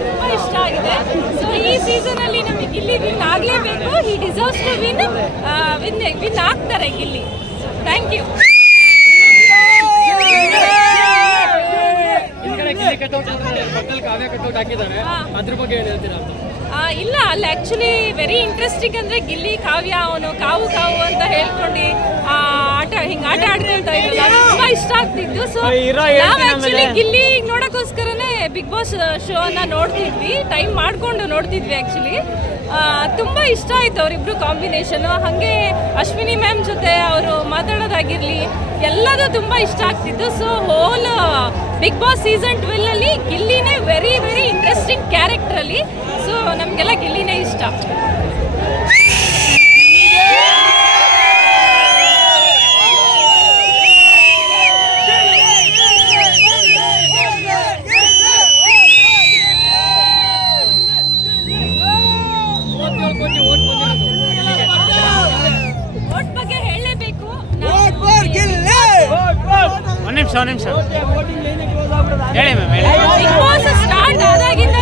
ತುಂಬ ಇಷ್ಟ ಆಗಿದೆ. ಸೊ ಈ ಸೀಸನ್ ಅಲ್ಲಿ ನಮಗೆ ಗಿಲ್ಲಿ ವಿನ್ ಆಗಲೇಬೇಕು. He deserves to win win win ಆಗ್ತಾರೆ ಗಿಲ್ಲಿ ಥ್ಯಾಂಕ್ ಯು. ಅದ್ರ ಬಗ್ಗೆ ಏನ್ ಹೇಳ್ತೀರಾ ಇಲ್ಲ ಅಲ್ಲಿ ಆಕ್ಚುಲಿ ವೆರಿ ಇಂಟ್ರೆಸ್ಟಿಂಗ್ ಅಂದ್ರೆ ಗಿಲ್ಲಿ ಕಾವ್ಯ ಅವನು ಕಾವು ಕಾವು ಅಂತ ಹೇಳ್ಕೊಂಡು ಆಟ ಹಿಂಗ್ ಆಟ ಆಡ್ಕೊಂತ ಇದ್ರಲ್ಲ. ತುಂಬಾ ಇಷ್ಟ ಆಗ್ತಿತ್ತು. ಸೊ ನಾವ್ ಆಕ್ಚುಲಿ ಗಿಲ್ಲಿ ನೋಡಕ್ಕೋಸ್ಕರನೇ ಬಿಗ್ ಬಾಸ್ ಶೋ ಅನ್ನ ನೋಡ್ತಿದ್ವಿ. ಟೈಮ್ ಮಾಡ್ಕೊಂಡು ನೋಡ್ತಿದ್ವಿ ಆಕ್ಚುಲಿ ತುಂಬಾ ಇಷ್ಟ ಆಯ್ತು ಅವರಿಬ್ರು ಕಾಂಬಿನೇಷನ್ ಹಾಗೆ ಅಶ್ವಿನಿ ಮ್ಯಾಮ್ ಜೊತೆ ಅವರು ಮಾತಾಡೋದಾಗಿರ್ಲಿ ಎಲ್ಲದೂ ತುಂಬಾ ಇಷ್ಟ ಆಗ್ತಿತ್ತು. So whole big boss season twelve ಅಲ್ಲಿ ಗಿಲ್ಲಿನೇ ವೆರಿ ವೆರಿ ಇಂಟ್ರೆಸ್ಟಿಂಗ್ ಕ್ಯಾರೆಕ್ಟರ್ ಅಲ್ಲಿ. ಸೊ ನಮಗೆಲ್ಲ ಗಿಲ್ಲಿನೇ ಇಷ್ಟ. ಓಟ್ ಬಂದಿರೋದು. ಓಟ್ ಬಗ್ಗೆ ಹೇಳಲೇಬೇಕು. ಒಂದ್ ನಿಮಿಷ ಒಂದ್ ನಿಮಿಷ. ಹೇಳಿ ಮ್ಯಾಮ್ ಹೇಳಿ. ಬಿಗ್ ಬಾಸ್ ಸ್ಟಾರ್ಟ್ ಆದಾಗಿಂದ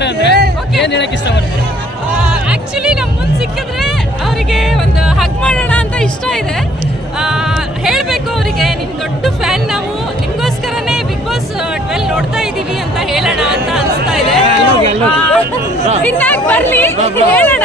ಸಿಗ್ತಾರೆ ಅಂದ್ರೆ. ಏನ್ ಹೇಳಕ್ ಇಷ್ಟಪಡ್ತಾರೆ? ಆಕ್ಚುಲಿ ನಮ್ಮ ಮುಂದೆ ಸಿಕ್ಕಿದ್ರೆ ಅವರಿಗೆ ಒಂದು ಹಗ್ ಮಾಡೋಣ ಅಂತ ಇಷ್ಟ ಇದೆ. ಹೇಳಬೇಕು ಅವರಿಗೆ ನಿಮ್ಮ ದೊಡ್ಡ ಫ್ಯಾನ್ ನಾವು ನಿಮಗೋಸ್ಕರನೇ ಬಿಗ್ ಬಾಸ್ ಟ್ವೆಲ್ ನೋಡ್ತಾ ಇದ್ದೀವಿ ಅಂತ ಹೇಳೋಣ ಅಂತ ಅನಿಸ್ತಾ ಇದೆ. ವಿನ್ನಾಗಿ ಬರಲಿ ಹೇಳೋಣ.